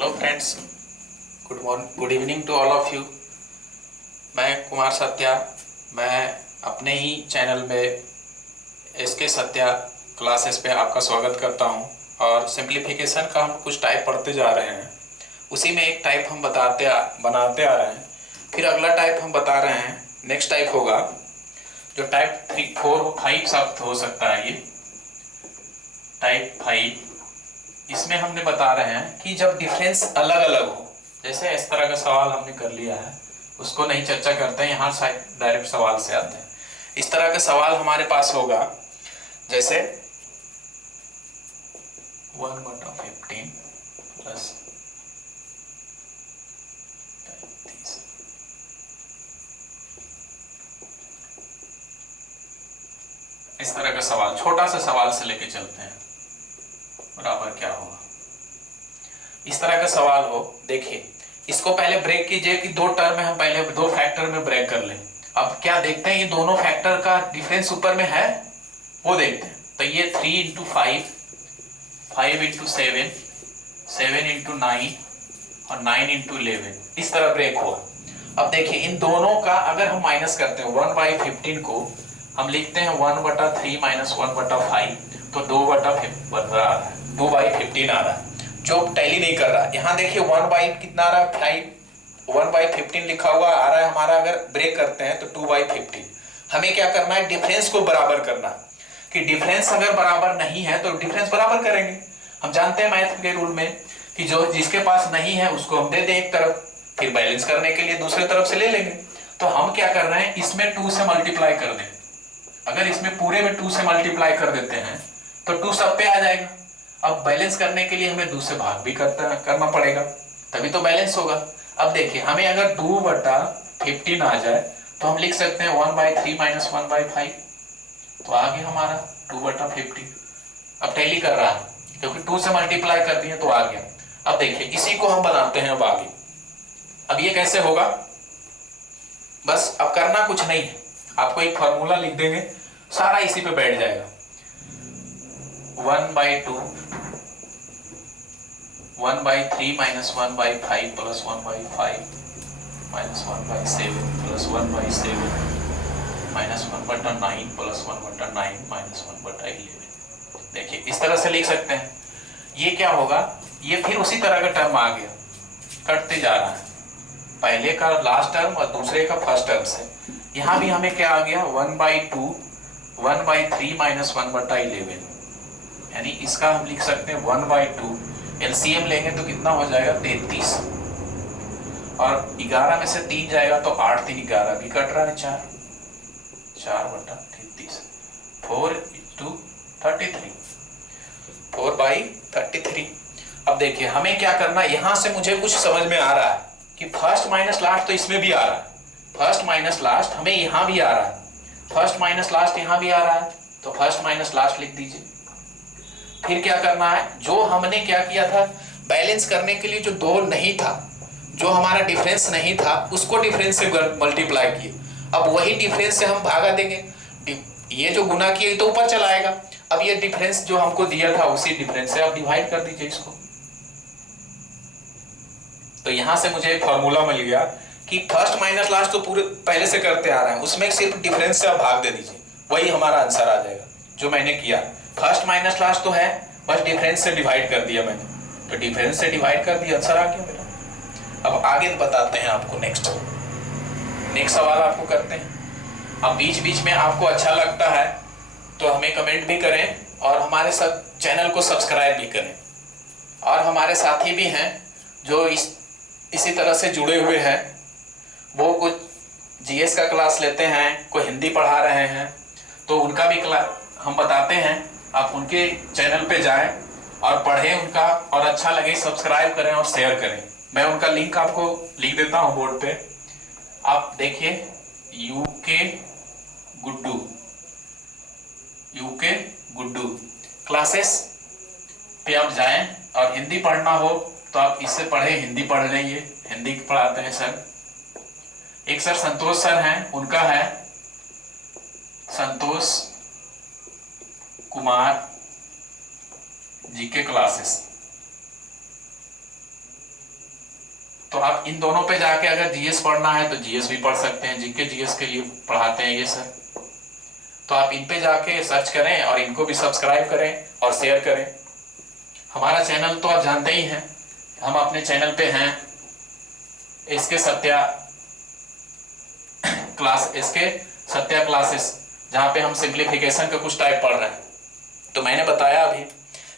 Hello friends, good evening to all of you. मैं कुमार सत्या। मैं अपने ही चैनल में एसके सत्या क्लासेस पे आपका स्वागत करता हूं। और सिंप्लीफिकेशन का हम कुछ टाइप पढ़ते जा रहे हैं। उसी में एक टाइप हम बनाते आ रहे हैं। फिर अगला टाइप हम बता रहे हैं। नेक्स्ट टाइप होगा जो टाइप 3, 4, 5 सब हो सकता है। ये टाइप 5, इसमें हमने बता रहे हैं कि जब डिफरेंस अलग अलग हो, जैसे इस तरह का सवाल हमने कर लिया है, उसको नहीं चर्चा करते हैं, यहाँ डायरेक्ट सवाल से आते हैं। इस तरह का सवाल हमारे पास होगा जैसे 1/15 प्लस 30। इस तरह का सवाल, छोटा सा सवाल से लेके चलते हैं, बराबर क्या होगा। इस तरह का सवाल हो, देखिए इसको पहले ब्रेक कीजिए कि दो टर्म में हम पहले दो फैक्टर में ब्रेक कर लें। अब क्या देखते हैं, ये दोनों फैक्टर का डिफरेंस ऊपर में है, वो देखते हैं। तो ये 3 इंटू 5, 5 इंटू 7, 7 इंटू 9 और 9 इंटू 11, इस तरह ब्रेक हुआ। अब देखिए इन दोनों का अगर हम माइनस करते हैं, 1/15 को हम लिखते हैं 1/3 माइनस 1/5, तो 2/15 आ रहा है, 2/15 आ रहा है, जो टैली नहीं कर रहा। यहाँ देखिए 1 कितना आ रहा है, 5, 1/15 लिखा हुआ आ रहा है हमारा। अगर ब्रेक करते हैं तो 2/15। हमें क्या करना है, डिफरेंस को बराबर करना, कि डिफरेंस अगर बराबर नहीं है तो डिफरेंस बराबर करेंगे। हम जानते हैं मैथ के रूल में कि जो जिसके पास नहीं है उसको हम दे दें एक तरफ, फिर बैलेंस करने के लिए दूसरे तरफ से ले लेंगे। तो हम क्या कर रहे हैं, इसमें 2 से मल्टीप्लाई कर दें। अगर इसमें पूरे में 2 से मल्टीप्लाई कर देते हैं तो 2 सब पे आ जाएगा। अब बैलेंस करने के लिए हमें 2 से भाग भी करना पड़ेगा, तभी तो बैलेंस होगा। अब देखिए हमें अगर 2/15 आ जाए तो हम लिख सकते हैं 1/3 माइनस 1/5, तो आ गया हमारा 2/15। अब टैली कर रहा है क्योंकि 2 से मल्टीप्लाई कर दिए तो आ गया। अब देखिए इसी को हम बनाते हैं अब आगे। अब ये कैसे होगा, बस अब करना कुछ नहीं है, आपको एक फॉर्मूला लिख देंगे, सारा इसी पे बैठ जाएगा। 1/2, 1/3 minus 1/5 plus 1/5 minus 1/7 plus 1/7 minus 1/9 plus 1/9 minus 1/11। देखिए इस तरह से लिख सकते हैं। ये क्या होगा, ये फिर उसी तरह का टर्म आ गया, कटते जा रहा है, पहले का लास्ट टर्म और दूसरे का फर्स्ट टर्म से। यहाँ भी हमें क्या आ गया, 1/2, 1/3 माइनस 1/11, यानी इसका हम लिख सकते हैं 1/2। एलसीएम लेंगे तो कितना हो जाएगा, 33, और 11 में से 3 जाएगा तो 8 3 11 भी कट रहा है, 4/33, 4/33, 4/33। अब देखिए हमें क्या करना, यहां से मुझे कुछ समझ में आ रहा है कि फर्स्ट माइनस लास्ट तो इसमें भी आ रहा है, फर्स्ट माइनस लास्ट हमें यहां भी आ रहा है, फर्स्ट माइनस लास्ट यहां भी आ रहा है, तो फर्स्ट माइनस लास्ट लिख दीजिए। फिर क्या करना है, जो हमने क्या किया था, बैलेंस करने के लिए जो 2 नहीं था, जो हमारा डिफरेंस नहीं था, उसको डिफरेंस से मल्टीप्लाई किए। अब वही डिफरेंस से हम भागा देंगे, ये जो गुना किए तो ऊपर चला आएगा। अब ये डिफरेंस जो हमको दिया था उसी डिफरेंस से आप डिवाइड कर दीजिए इसको। तो यहां से मुझे एक फॉर्मूला मिल गया कि फर्स्ट माइनस लास्ट तो पूरे पहले से करते आ रहे हैं, उसमें सिर्फ डिफरेंस से आप भाग दे दीजिए, वही हमारा आंसर आ जाएगा जो मैंने किया। फर्स्ट माइनस लास्ट तो है, बस डिफरेंस से डिवाइड कर दिया मैंने, तो डिफरेंस से डिवाइड कर दिया, आंसर आ गया मेरा। अब आगे बताते हैं आपको, नेक्स्ट सवाल आपको करते हैं। अब बीच बीच में आपको अच्छा लगता है तो हमें कमेंट भी करें और हमारे साथ चैनल को सब्सक्राइब भी करें। और हमारे साथी भी हैं जो इसी तरह से जुड़े हुए हैं, वो कुछ जीएस का क्लास लेते हैं, कोई हिंदी पढ़ा रहे हैं, तो उनका भी क्लास हम बताते हैं। आप उनके चैनल पे जाएं और पढ़ें उनका, और अच्छा लगे सब्सक्राइब करें और शेयर करें। मैं उनका लिंक आपको लिख देता हूं बोर्ड पे, आप देखिए, यूके गुड्डू क्लासेस पे आप जाएं, और हिंदी पढ़ना हो तो आप इससे पढ़े, हिंदी पढ़ लेंगे, हिंदी पढ़ाते हैं सर। एक सर संतोष सर हैं, उनका है संतोष कुमार जीके क्लासेस, तो आप इन दोनों पे जाके अगर जीएस पढ़ना है तो जीएस भी पढ़ सकते हैं, जीके जीएस के लिए पढ़ाते हैं ये सर। तो आप इन पे जाके सर्च करें और इनको भी सब्सक्राइब करें और शेयर करें। हमारा चैनल तो आप जानते ही हैं, हम अपने चैनल पे हैं इसके सत्या क्लासेस, जहाँ पे हम सिंप्लीफिकेशन का कुछ टाइप पढ़ रहे हैं। तो मैंने बताया अभी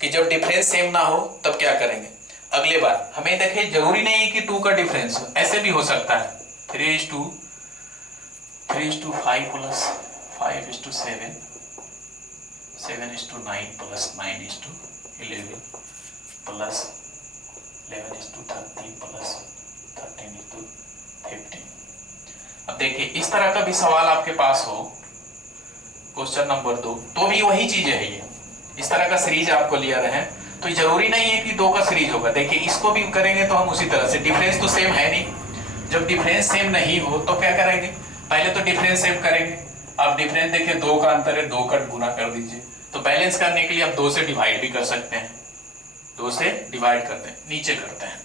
कि जब डिफरेंस सेम ना हो तब क्या करेंगे। अगली बार हमें देखिए, जरूरी नहीं है कि 2 का डिफरेंस हो, ऐसे भी हो सकता है 3:5 प्लस 5:7, 7:9 प्लस 9:11 प्लस 11:13 प्लस 13:15। अब देखिए इस तरह का भी सवाल आपके पास हो, क्वेश्चन नंबर 2, तो भी वही चीजें है ये, इस तरह का सीरीज आपको लिया रहे, तो जरूरी नहीं है कि 2 का सीरीज होगा। देखिए इसको भी करेंगे तो हम उसी तरह से, डिफरेंस तो सेम है नहीं। जब डिफरेंस सेम नहीं हो तो क्या करेंगे, पहले तो डिफरेंस सेम करेंगे। अब डिफरेंस देखिए 2 का अंतर है, 2 का गुना कर दीजिए। तो बैलेंस करने के लिए आप 2 से डिवाइड भी कर सकते हैं, 2 से डिवाइड करते हैं, नीचे करते हैं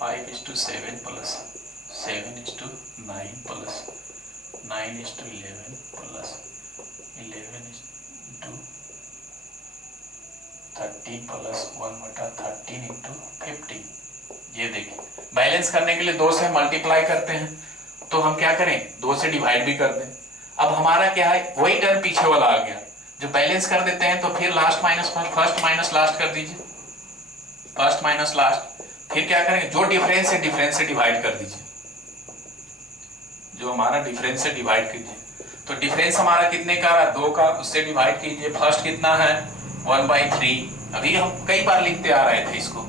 5:7 प्लस 7:9 प्लस 9:11 प्लस 11:13 प्लस 1/13 × 15। ये देखिए बैलेंस करने के लिए 2 से मल्टीप्लाई करते हैं, तो हम क्या करें 2 से डिवाइड भी कर दें। अब हमारा क्या है, वही टर्म पीछे वाला आ गया। जो बैलेंस कर देते हैं तो फिर last minus first minus last कर दीजिए, फर्स्ट माइनस लास्ट। फिर क्या करेंगे, जो डिफरेंस है डिफरेंस से डिवाइड कर दीजिए, जो हमारा डिफरेंस से डिवाइड कीजिए। तो डिफरेंस हमारा कितने का, 2 का, उससे डिवाइड कीजिए। फर्स्ट कितना है 1/3, अभी हम कई बार लिखते आ रहे थे इसको।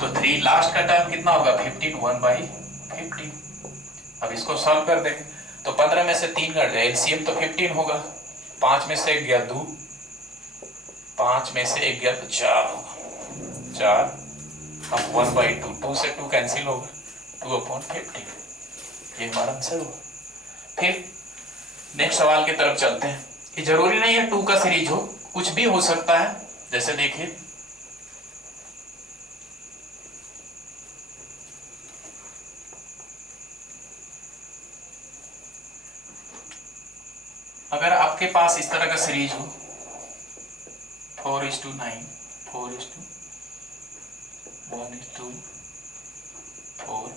तो 3 लास्ट का टर्म कितना होगा 15, 1/15। अब इसको सॉल्व कर देंगे तो 15 में से 3 कट जाए, एलसीएम तो 15 होगा। 5 में से 1 गया 2, 5 में से 1 गया तो 4 होगा, 4। अब 1/2, 2 से 2 कैंसिल होगा, 2/15। ये हमारा आंसर होगा। फिर नेक्स्ट सवाल की तरफ चलते हैं कि जरूरी नहीं है 2 का सीरीज हो, कुछ भी हो सकता है। जैसे देखिए अगर आपके पास इस तरह का सीरीज हो 4:9, 4:1:4,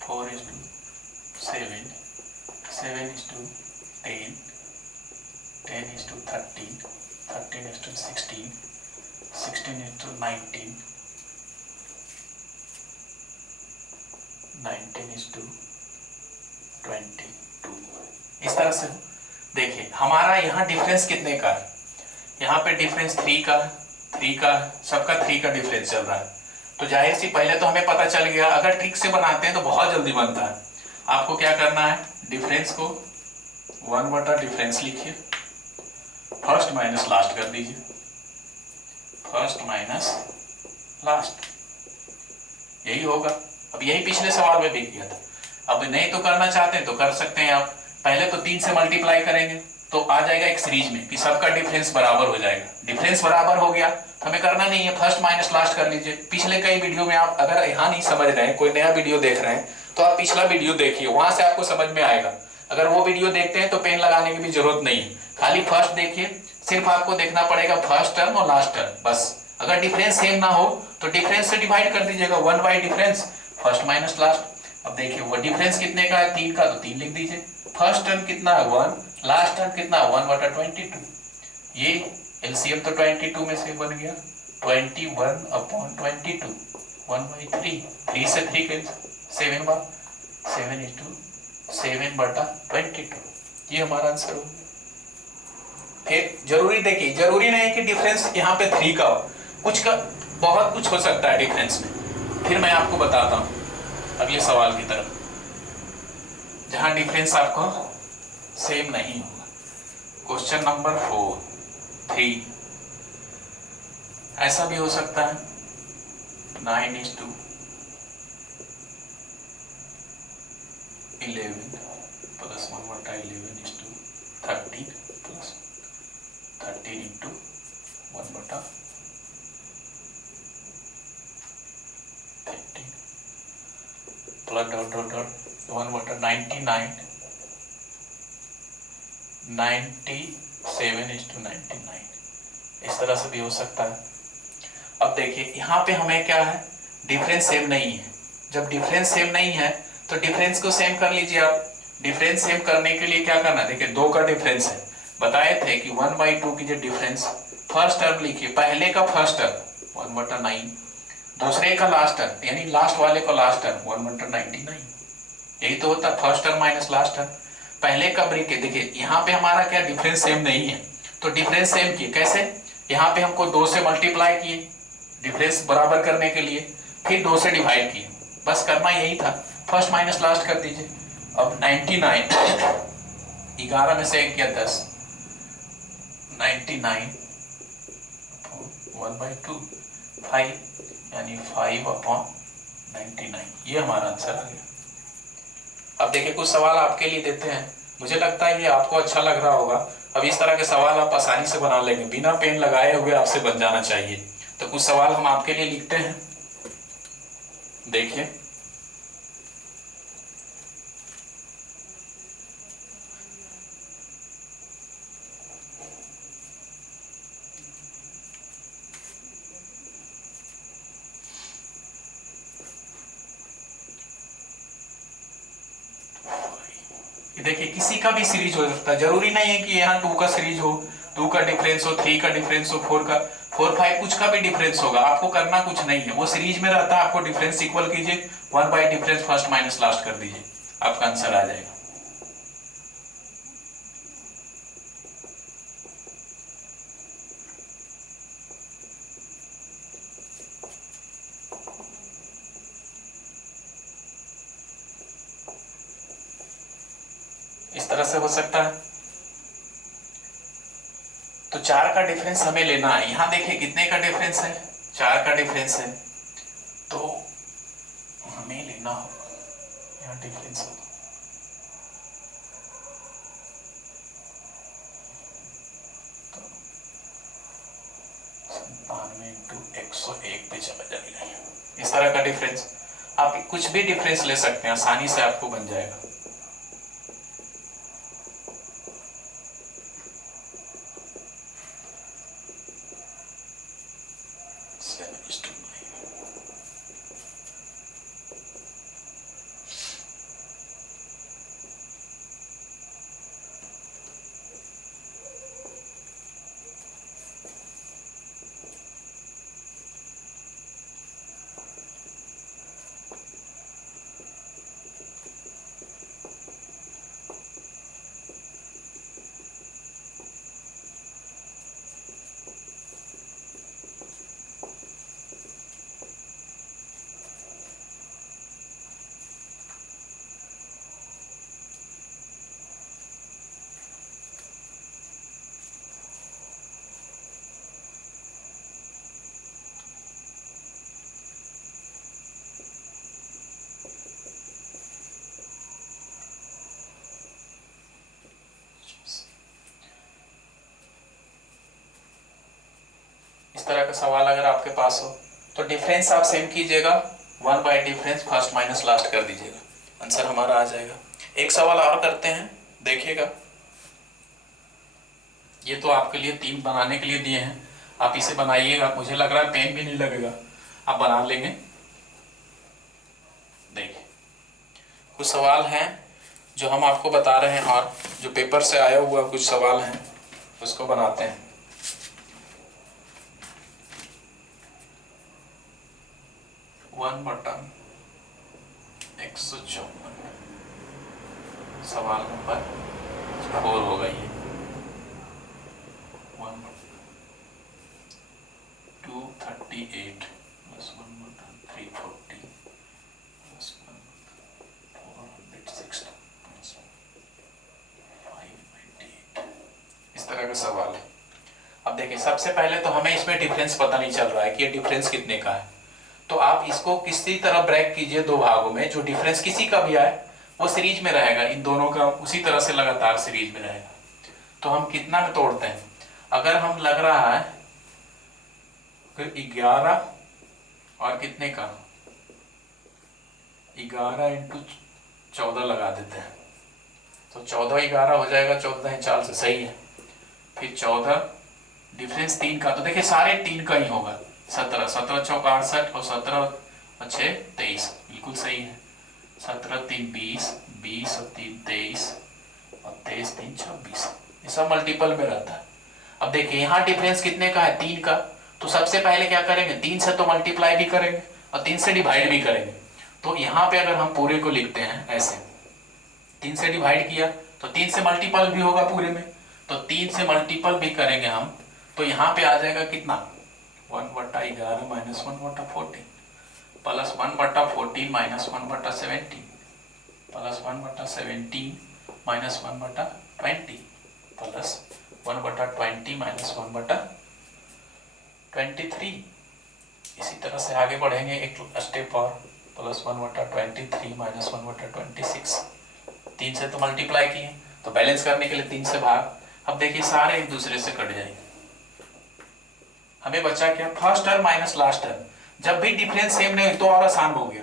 4:7, 7:10, 10:13, 13:16, 16:19, 19:22। इस तरह से देखिए हमारा यहाँ डिफरेंस कितने का है, यहाँ पे डिफरेंस 3 का, सबका 3 का डिफरेंस चल रहा है। तो जाहिर सी पहले तो हमें पता चल गया, अगर ट्रिक से बनाते हैं तो बहुत जल्दी बनता है। आपको क्या करना है, डिफरेंस को 1/डिफरेंस लिखिए, फर्स्ट माइनस लास्ट कर दीजिए, फर्स्ट माइनस लास्ट, यही होगा। अब यही पिछले सवाल में भी किया था। अब नहीं तो करना चाहते हैं तो कर सकते हैं आप, पहले तो 3 से मल्टीप्लाई करेंगे तो आ जाएगा एक सीरीज में कि सबका डिफरेंस बराबर हो जाएगा। डिफरेंस बराबर हो गया तो हमें करना नहीं है, फर्स्ट माइनस लास्ट कर लीजिए। पिछले कई वीडियो में आप अगर यहाँ नहीं समझ रहे हैं, कोई नया वीडियो देख रहे हैं, तो आप पिछला वीडियो देखिए, वहां से आपको समझ में आएगा। अगर वो वीडियो देखते हैं तो पेन लगाने की भी जरूरत नहीं है, खाली फर्स्ट देखिए, सिर्फ आपको देखना पड़ेगा फर्स्ट टर्म और लास्ट टर्म बस। अगर डिफरेंस सेम ना हो तो डिफरेंस से डिवाइड कर दीजिएगा, 1/डिफरेंस फर्स्ट माइनस लास्ट। अब देखिए वो डिफरेंस कितने का है, 3 का, तो 3 लिख दीजिए। फर्स्ट टर्म कितना है 1, लास्ट टर्म कितना है 1/22। ये एलसीएम तो 22 में से बन गया, 21/22, 1/3, 3 से 3 कैंसिल, 7 बार 7:7/22। ये हमारा आंसर हो। फिर जरूरी देखिए, जरूरी नहीं कि डिफरेंस यहाँ पे 3 का हो, कुछ का बहुत कुछ हो सकता है डिफरेंस में। फिर मैं आपको बताता हूँ अगले सवाल की तरफ, जहां डिफरेंस आपको सेम नहीं होगा। क्वेश्चन नंबर 3 ऐसा भी हो सकता है 9:11 plus 1/11:13 plus 13 × 1/, 13 plus dot dot dot 1/99 97:99 इस तरह से भी हो सकता है। अब देखिए यहाँ पे हमें क्या है, डिफरेंस सेम नहीं है। जब डिफरेंस सेम नहीं है तो डिफरेंस को सेम कर लीजिए आप। डिफरेंस सेम करने के लिए क्या करना है, देखिए 2 का डिफरेंस है, बताए थे कि 1/2 की जो डिफरेंस, फर्स्ट टर्म लिखिए, पहले का फर्स्ट टर्म 1/9, दूसरे का लास्ट टर्म यानी लास्ट वाले का लास्ट टर्म 1/99, यही तो होता है first term minus last term. पहले का ब्रेक है, देखिए यहाँ पे हमारा क्या डिफरेंस सेम नहीं है तो डिफरेंस सेम किए कैसे, यहाँ पे हमको 2 से मल्टीप्लाई किए डिफरेंस बराबर करने के लिए, फिर 2 से डिवाइड किए, बस करना यही था, फर्स्ट माइनस लास्ट कर दीजिए। अब 99 11 में से 1 किया 10, 99 1/2 5 यानी 5/99, ये हमारा आंसर आ गया। अब देखिए कुछ सवाल आपके लिए देते हैं, मुझे लगता है ये आपको अच्छा लग रहा होगा। अब इस तरह के सवाल आप आसानी से बना लेंगे, बिना पेन लगाए हुए आपसे बन जाना चाहिए। तो कुछ सवाल हम आपके लिए लिखते हैं, देखिए। देखिए किसी का भी सीरीज हो सकता है, जरूरी नहीं है कि यहाँ 2 का सीरीज हो, 2 का डिफरेंस हो, 3 का डिफरेंस हो, 4 का, 4 5 कुछ का भी डिफरेंस होगा, आपको करना कुछ नहीं है, वो सीरीज में रहता है, आपको डिफरेंस इक्वल कीजिए, 1 by difference first minus last कर दीजिए, आपका आंसर आ जाएगा। इस तरह से हो सकता है। तो 4 का डिफरेंस हमें लेना है, यहां देखिए कितने का डिफरेंस है, 4 का डिफरेंस है, तो हमें लेना होगा, यहाँ डिफरेंस होगा, तो 97 × 101 पे चला जाएगा। इस तरह का डिफरेंस, आप कुछ भी डिफरेंस ले सकते हैं, आसानी से आपको बन जाएगा। इस तरह का सवाल अगर आपके पास हो तो डिफरेंस आप सेम कीजिएगा, 1 by difference first minus last कर दीजिएगा, आंसर हमारा आ जाएगा। एक सवाल और करते हैं, देखिएगा, ये तो आपके लिए 3 बनाने के लिए दिए हैं, आप इसे बनाइएगा, मुझे लग रहा है पेन भी नहीं लगेगा, आप बना लेंगे। देखिए कुछ सवाल हैं जो हम आपको बता रहे हैं और जो पेपर से आया हुआ कुछ सवाल हैं उसको बनाते हैं। वन बटन 154 सवाल नंबर 4 होगा ये। 238 प्लस 1 बटन 340 प्लस 460 प्लस 598, इस तरह का सवाल है। अब देखिए सबसे पहले तो हमें इसमें डिफरेंस पता नहीं चल रहा है कि ये डिफरेंस कितने का है, तो आप इसको किसी तरह ब्रेक कीजिए 2 भागों में, जो डिफरेंस किसी का भी आए वो सीरीज में रहेगा, इन दोनों का उसी तरह से लगातार सीरीज में रहेगा। तो हम कितना में तोड़ते हैं, अगर हम लग रहा है 11 और कितने का 11 इंटू 14 लगा देते हैं, तो 14 11 हो जाएगा, 14 4 से सही है। फिर 14 डिफरेंस 3 का, तो देखिए सारे 3 का ही होगा। 17 17 चौक 68 और 17 और 6 23, बिल्कुल सही है। 17 3 20, 20 और 3 23 और 23 3 26, ये सब मल्टीपल में रहता है। अब देखिए यहाँ डिफरेंस कितने का है, 3 का, तो सबसे पहले क्या करेंगे, 3 से तो मल्टीप्लाई भी करेंगे और 3 से डिवाइड भी करेंगे। तो यहाँ पे अगर हम पूरे को लिखते हैं ऐसे, 3 से डिवाइड किया तो 3 से मल्टीपल भी होगा पूरे में, तो 3 से मल्टीपल भी करेंगे हम, तो यहाँ पे आ जाएगा कितना, 1/11 minus 1/14 plus 1/14 minus 1/17 plus 1/17 minus 1/20 plus 1/20 minus 1/23। इसी तरह से आगे बढ़ेंगे एक स्टेप और, प्लस 1/23 माइनस 1/26। 3 से तो मल्टीप्लाई किए, तो बैलेंस करने के लिए 3 से भाग। अब देखिए सारे एक दूसरे से कट जाएंगे, हमें बचा क्या, first term minus last term. जब भी डिफरेंस सेम नहीं तो और आसान हो गया,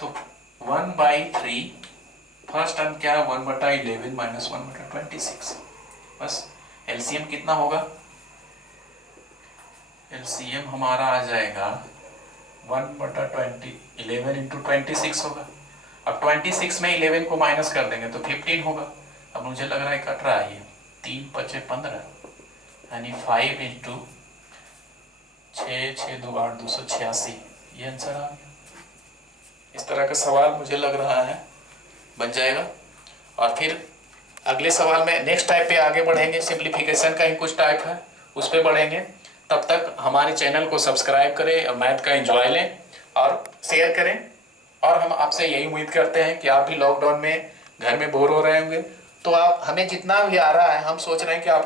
तो 1/3 फर्स्ट टर्म क्या है, 1/11 माइनस 1/26। बस एलसीएम कितना होगा, एलसीएम हमारा आ जाएगा 1/20, 11 इंटू 26 होगा। अब 26 में 11 को माइनस कर देंगे तो 15 होगा। अब मुझे लग रहा है कट रहा है ये, 3 5 15, यानी 5 इंटू 6 6 2 8 286, ये आंसर आ गया। इस तरह का सवाल मुझे लग रहा है बन जाएगा। और फिर अगले सवाल में नेक्स्ट टाइप पे आगे बढ़ेंगे, सिंप्लीफिकेशन का ही कुछ टाइप है उस पर बढ़ेंगे। तब तक हमारे चैनल को सब्सक्राइब करें और मैथ का एंजॉय लें और शेयर करें। और हम आपसे यही उम्मीद करते हैं कि आप भी लॉकडाउन में घर में बोर हो रहे होंगे, तो आप हमें जितना भी आ रहा है, हम सोच रहे हैं कि आप